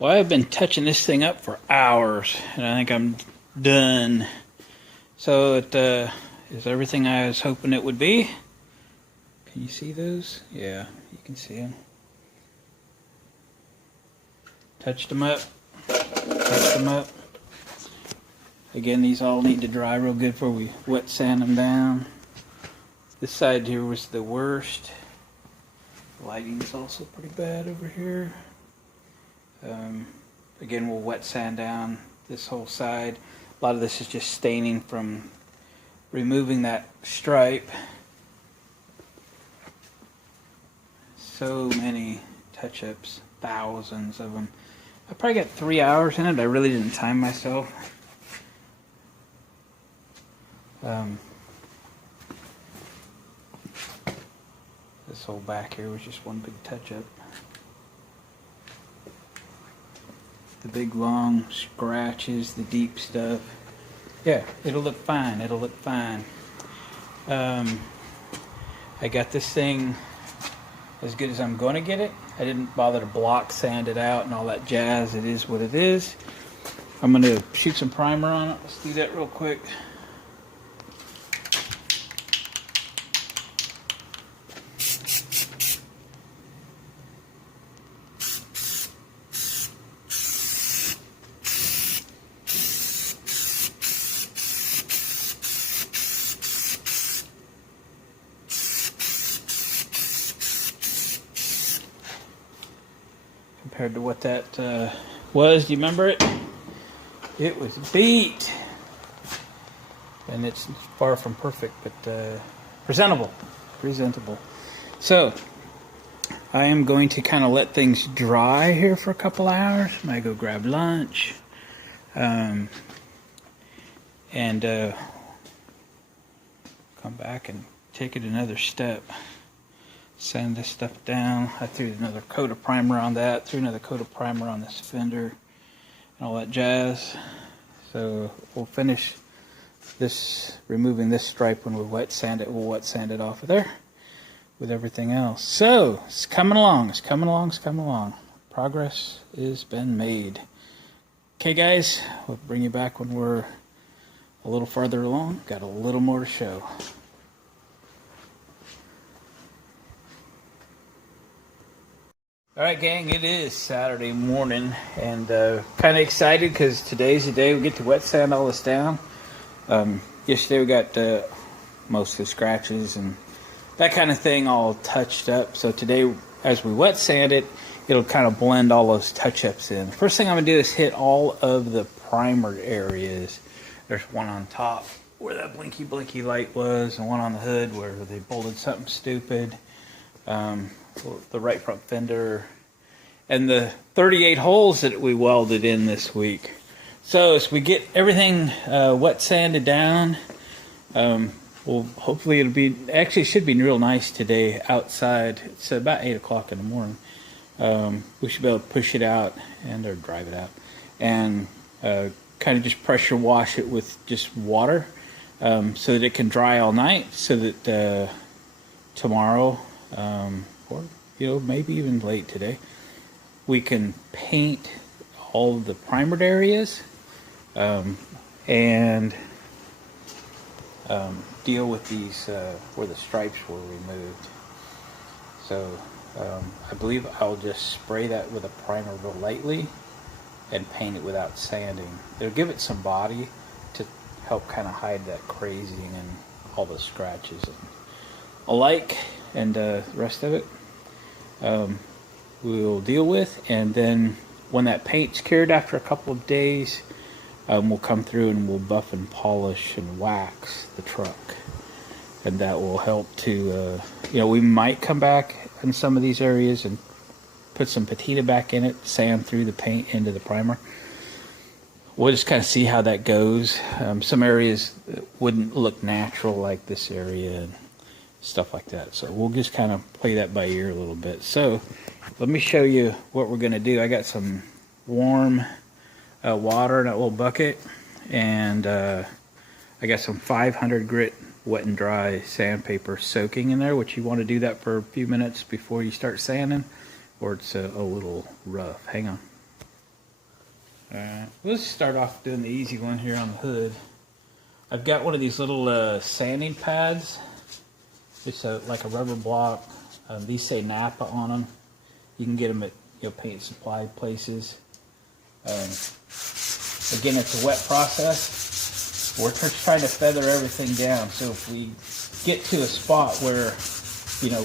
Well, I've been touching this thing up for hours, and I think I'm done. So it is everything I was hoping it would be. Can you see those? Yeah, you can see them. Touched them up. Touched them up. Again, these all need to dry real good before we wet sand them down. This side here was the worst. The lighting is also pretty bad over here. Again, we'll wet sand down this whole side. A lot of this is just staining from removing that stripe. So many touch-ups, thousands of them. I probably got 3 hours in it. I really didn't time myself. This whole back here was just one big touch-up. The big long scratches, the deep stuff. Yeah, it'll look fine. It'll look fine. I got this thing as good as I'm going to get it. I didn't bother to block sand it out and all that jazz. It is what it is. I'm going to shoot some primer on it. Let's do that real quick. Compared to what that was, do you remember it? It was beat. And it's far from perfect, but presentable. Presentable. So, I am going to kind of let things dry here for a couple hours. Might go grab lunch. And come back and take it another step. Sand this stuff down. I threw another coat of primer on that, threw another coat of primer on this fender, and all that jazz. So we'll finish this, removing this stripe when we wet sand it. We'll wet sand it off of there with everything else. So it's coming along, it's coming along, it's coming along. Progress has been made. Okay guys, we'll bring you back when we're a little farther along. Got a little more to show. Alright gang, it is Saturday morning and kind of excited because today's the day we get to wet sand all this down. Yesterday we got most of the scratches and that kind of thing all touched up. So today as we wet sand it, it'll kind of blend all those touch-ups in. First thing I'm going to do is hit all of the primer areas. There's one on top where that blinky light was and one on the hood where they bolted something stupid. The right front fender, and the 38 holes that we welded in this week. So as we get everything wet sanded down, well, hopefully it'll be, actually it should be real nice today outside. It's about 8 o'clock in the morning. We should be able to push it out or drive it out and kind of just pressure wash it with just water so that it can dry all night, so that tomorrow or maybe even late today, we can paint all of the primered areas and deal with these where the stripes were removed. So I believe I'll just spray that with a primer real lightly and paint it without sanding. It'll give it some body to help kind of hide that crazing and all the scratches and alike, and the rest of it we'll deal with. And then when that paint's cured after a couple of days, we'll come through and we'll buff and polish and wax the truck, and that will help to we might come back in some of these areas and put some patina back in it, sand through the paint into the primer. We'll just kind of see how that goes. Some areas wouldn't look natural, like this area and stuff like that. So we'll just kind of play that by ear a little bit. So let me show you what we're going to do. I got some warm water in that little bucket, and I got some 500 grit wet and dry sandpaper soaking in there, which you want to do that for a few minutes before you start sanding, or it's a little rough. Hang on. Alright, let's start off doing the easy one here on the hood. I've got one of these little sanding pads. It's like a rubber block. These say Napa on them. You can get them at paint supply places. Again, it's a wet process. We're just trying to feather everything down. So if we get to a spot where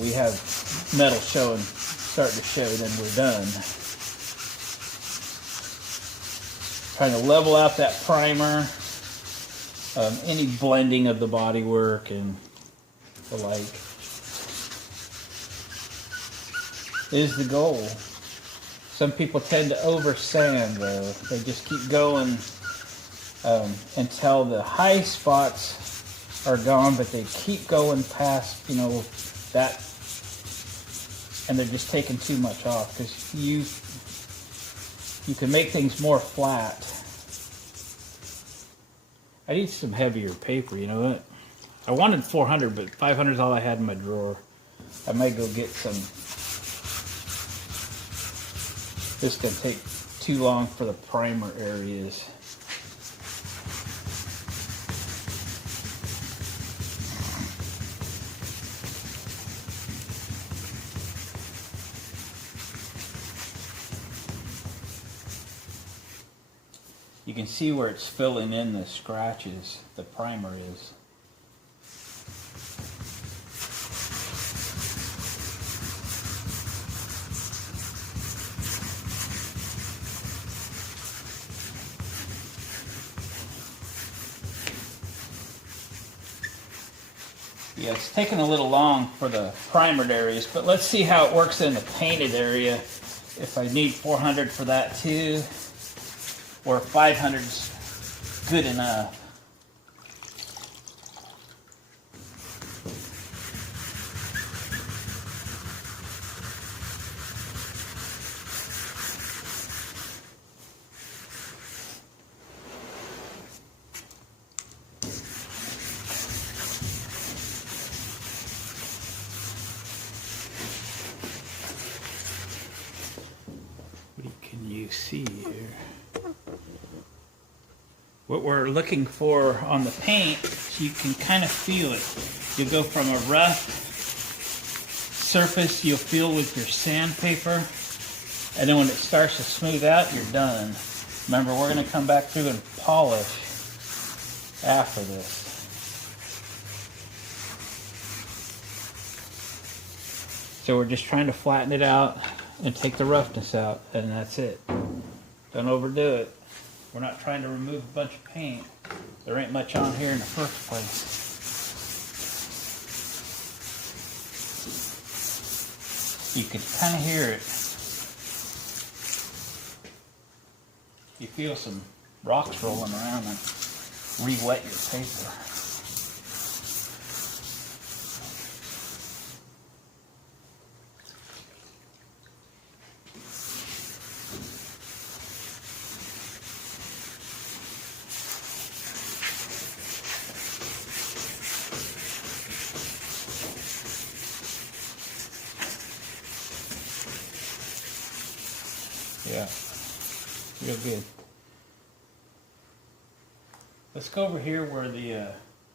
we have metal starting to show, then we're done. Trying to level out that primer, any blending of the bodywork and the like is the goal. Some people tend to over sand though. They just keep going until the high spots are gone, but they keep going past that, and they're just taking too much off, because you can make things more flat. I need some heavier paper, you know what? I wanted 400, but 500 is all I had in my drawer. I might go get some. This is going to take too long for the primer areas. You can see where it's filling in the scratches, the primer is. Yeah, it's taking a little long for the primered areas, but let's see how it works in the painted area. If I need 400 for that too, or 500's good enough. What can you see here? What we're looking for on the paint, you can kind of feel it. You go from a rough surface you'll feel with your sandpaper, and then when it starts to smooth out, you're done. Remember, we're going to come back through and polish after this. So we're just trying to flatten it out and take the roughness out, and that's it. Don't overdo it. We're not trying to remove a bunch of paint. There ain't much on here in the first place. You can kind of hear it. You feel some rocks rolling around and re-wet your paper. Yeah, real good. Let's go over here where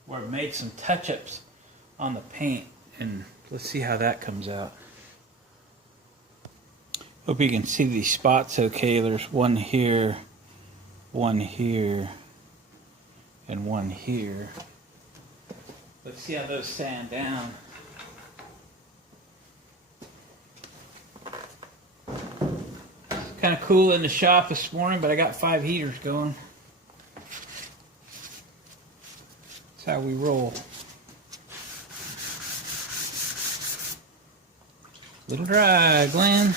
where it made some touch-ups on the paint, and let's see how that comes out. Hope you can see these spots okay. There's one here, and one here. Let's see how those sand down. Kind of cool in the shop this morning, but I got 5 heaters going. That's how we roll. Little dry, Glenn.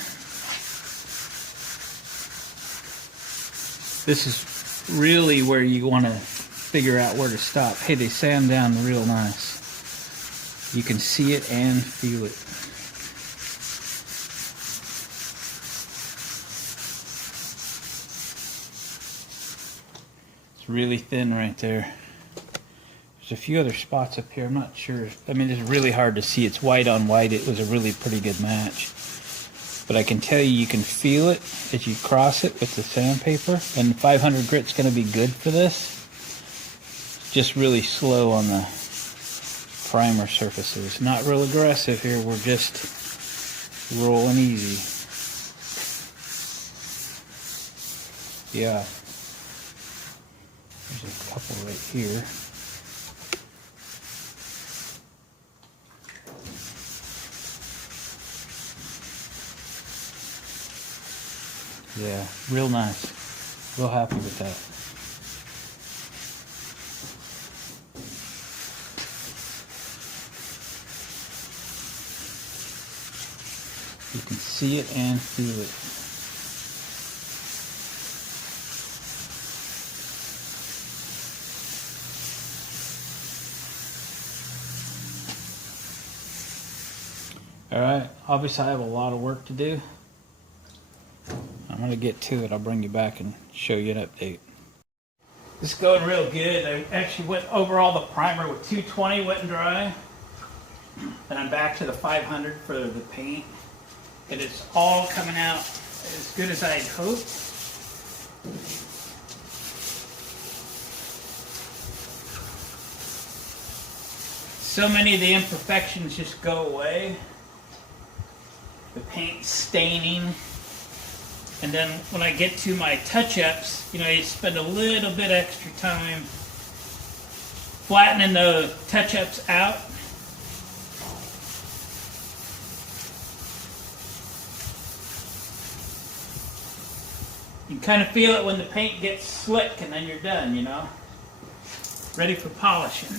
This is really where you want to figure out where to stop. Hey, they sand down real nice. You can see it and feel it. Really thin right there. There's a few other spots up here. I'm not sure. I mean, it's really hard to see. It's white on white. It was a really pretty good match. but I can tell you, you can feel it as you cross it with the sandpaper, and 500 grit's going to be good for this. Just really slow on the primer surfaces. Not real aggressive here, we're just rolling easy. Yeah. There's a couple right here. Yeah, real nice. Real happy with that. You can see it and feel it. All right, obviously I have a lot of work to do. I'm going to get to it. I'll bring you back and show you an update. This is going real good. I actually went over all the primer with 220 wet and dry. Then I'm back to the 500 for the paint. And it's all coming out as good as I had hoped. So many of the imperfections just go away. The paint staining. And then when I get to my touch-ups, you know, you spend a little bit extra time flattening the touch-ups out. You can kind of feel it when the paint gets slick, and then you're done, you know, ready for polishing.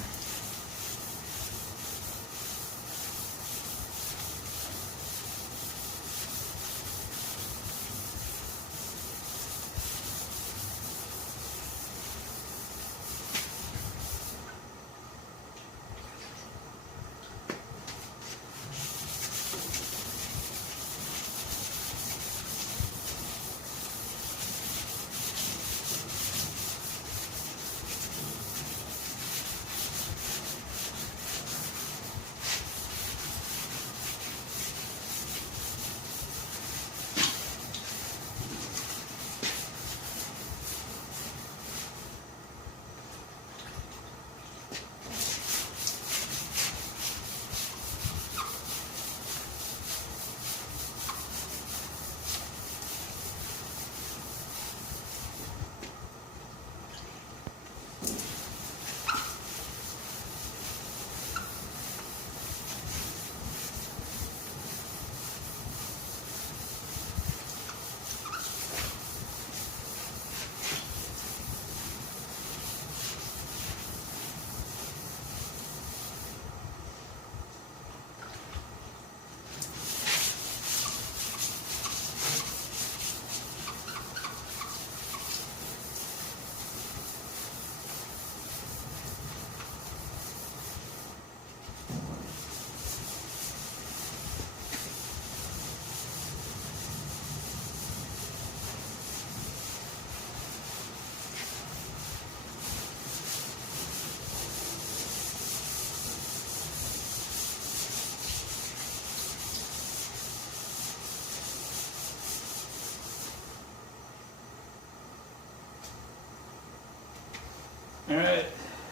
All right,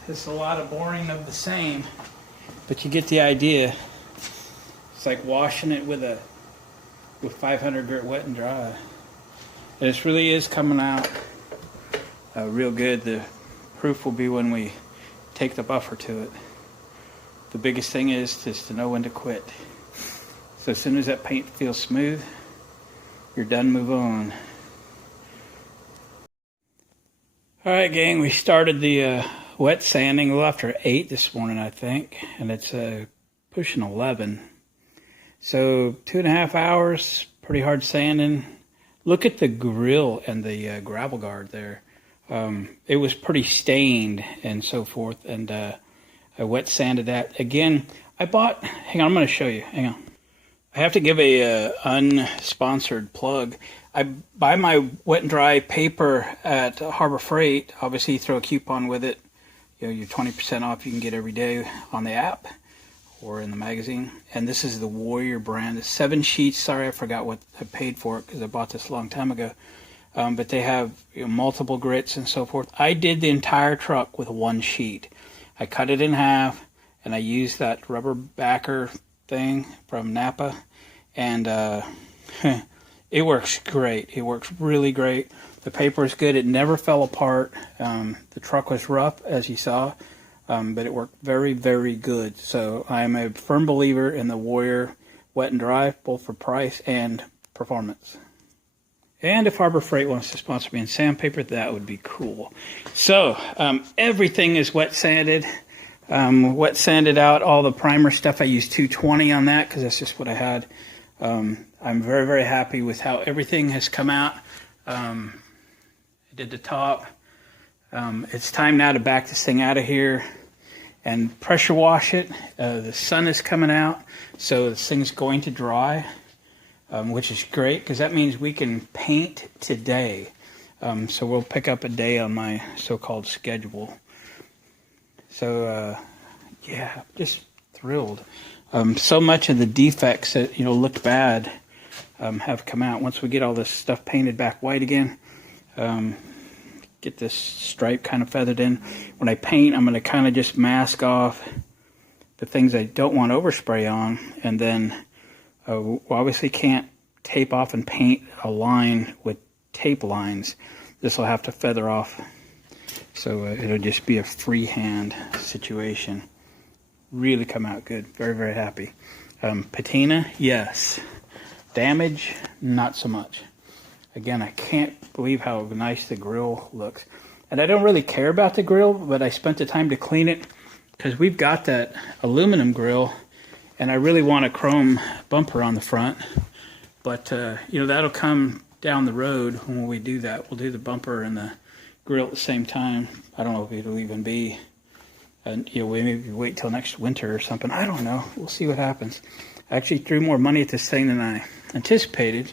this is a lot of boring of the same, but you get the idea. It's like washing it with 500 grit wet and dry. And this really is coming out real good. The proof will be when we take the buffer to it. The biggest thing is just to know when to quit. So as soon as that paint feels smooth, you're done, move on. All right, gang, we started the wet sanding a little after 8 this morning, I think, and it's pushing 11. So 2.5 hours, pretty hard sanding. Look at the grill and the gravel guard there. It was pretty stained and so forth, and I wet sanded that. Again, I bought, hang on, I'm going to show you, hang on. I have to give a unsponsored plug. I buy my wet and dry paper at Harbor Freight. Obviously, you throw a coupon with it. You know, you're 20% off. You can get every day on the app. or in the magazine. And this is the Warrior brand. It's 7 sheets. Sorry, I forgot what I paid for it because I bought this a long time ago. But they have multiple grits and so forth. I did the entire truck with 1 sheet. I cut it in half, and I used that rubber backer thing from Napa, and it works great. It works really great. The paper is good. It never fell apart. The truck was rough, as you saw, but it worked very, very good. So I'm a firm believer in the Warrior Wet and Dry, both for price and performance. And if Harbor Freight wants to sponsor me in sandpaper, that would be cool. So everything is wet sanded. Wet sanded out all the primer stuff. I used 220 on that because that's just what I had. I'm very, very happy with how everything has come out. I did the top. It's time now to back this thing out of here and pressure wash it. The sun is coming out, so this thing's going to dry. Which is great because that means we can paint today. So we'll pick up a day on my so-called schedule. So yeah, just thrilled. So much of the defects that looked bad have come out. Once we get all this stuff painted back white again, get this stripe kind of feathered in. When I paint, I'm going to kind of just mask off the things I don't want overspray on, and then we obviously can't tape off and paint a line with tape lines. This will have to feather off, so it'll just be a freehand situation. Really come out good. Very, very happy. Patina, yes. Damage, not so much. Again, I can't believe how nice the grill looks. And I don't really care about the grill, but I spent the time to clean it because we've got that aluminum grill, and I really want a chrome bumper on the front. But, that'll come down the road when we do that. We'll do the bumper and the grill at the same time. I don't know if it'll even be, we maybe wait till next winter or something. I don't know. We'll see what happens. I actually threw more money at this thing than I anticipated.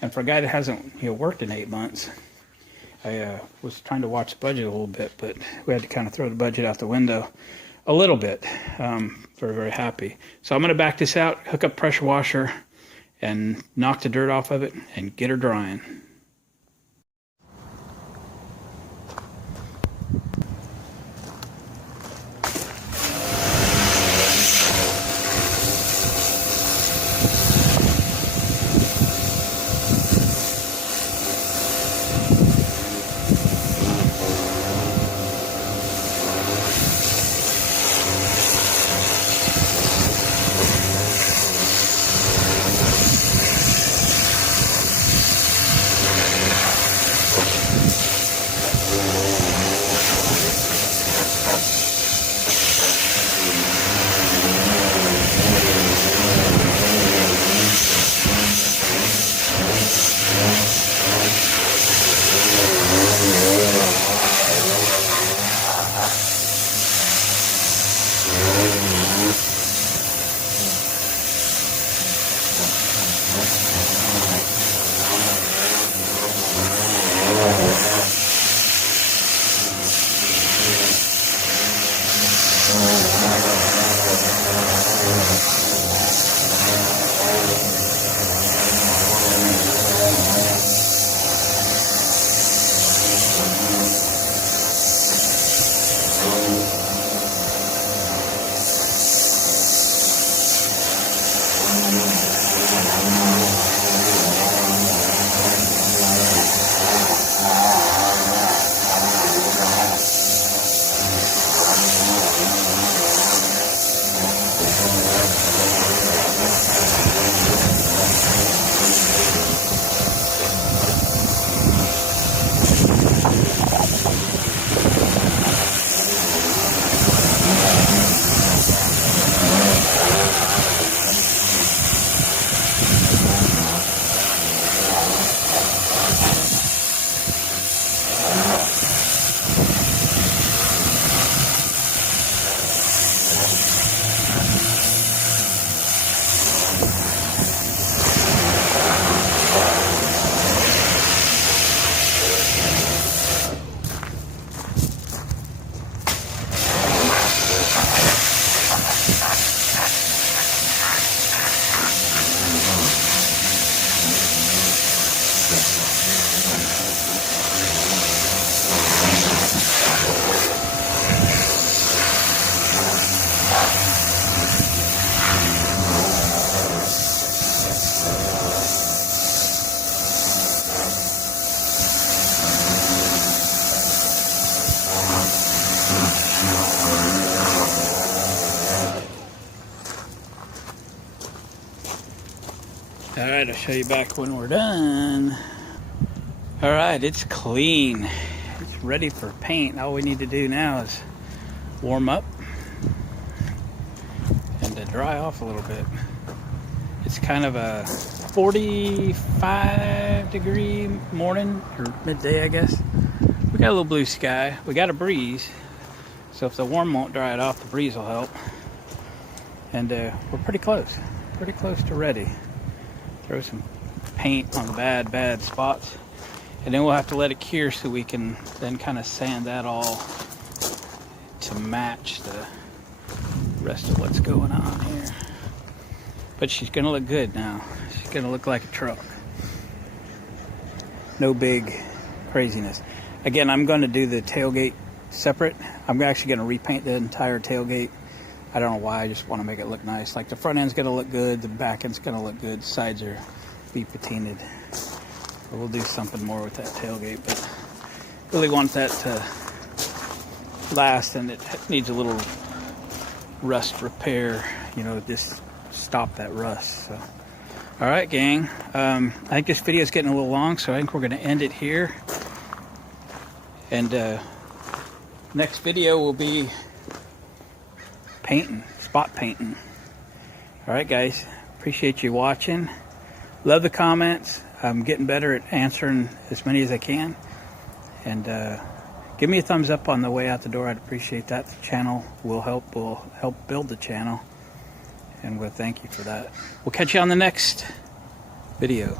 And for a guy that hasn't worked in 8 months, I was trying to watch the budget a little bit, but we had to kind of throw the budget out the window a little bit. Very, very happy. So I'm going to back this out, hook up pressure washer, and knock the dirt off of it and get her drying. right, I'll show you back when we're done. All right, it's clean. It's ready for paint. All we need to do now is warm up and to dry off a little bit. It's kind of a 45-degree morning, or midday, I guess. We got a little blue sky. We got a breeze. So if the warm won't dry it off, the breeze will help. And we're pretty close to ready. Throw some paint on the bad spots. And then we'll have to let it cure so we can then kind of sand that all to match the rest of what's going on here. But she's gonna look good now. She's gonna look like a truck. No big craziness. Again, I'm gonna do the tailgate separate. I'm actually gonna repaint the entire tailgate. I don't know why, I just want to make it look nice. Like the front end's gonna look good, the back end's gonna look good, sides are be patinaed. But we'll do something more with that tailgate, but really want that to last, and it needs a little rust repair, you know, just stop that rust. So, all right, gang. I think this video is getting a little long, so I think we're going to end it here. And next video will be painting, spot painting. All right, guys. Appreciate you watching. Love the comments. I'm getting better at answering as many as I can. And give me a thumbs up on the way out the door. I'd appreciate that. The channel will help build the channel. And we'll thank you for that. We'll catch you on the next video.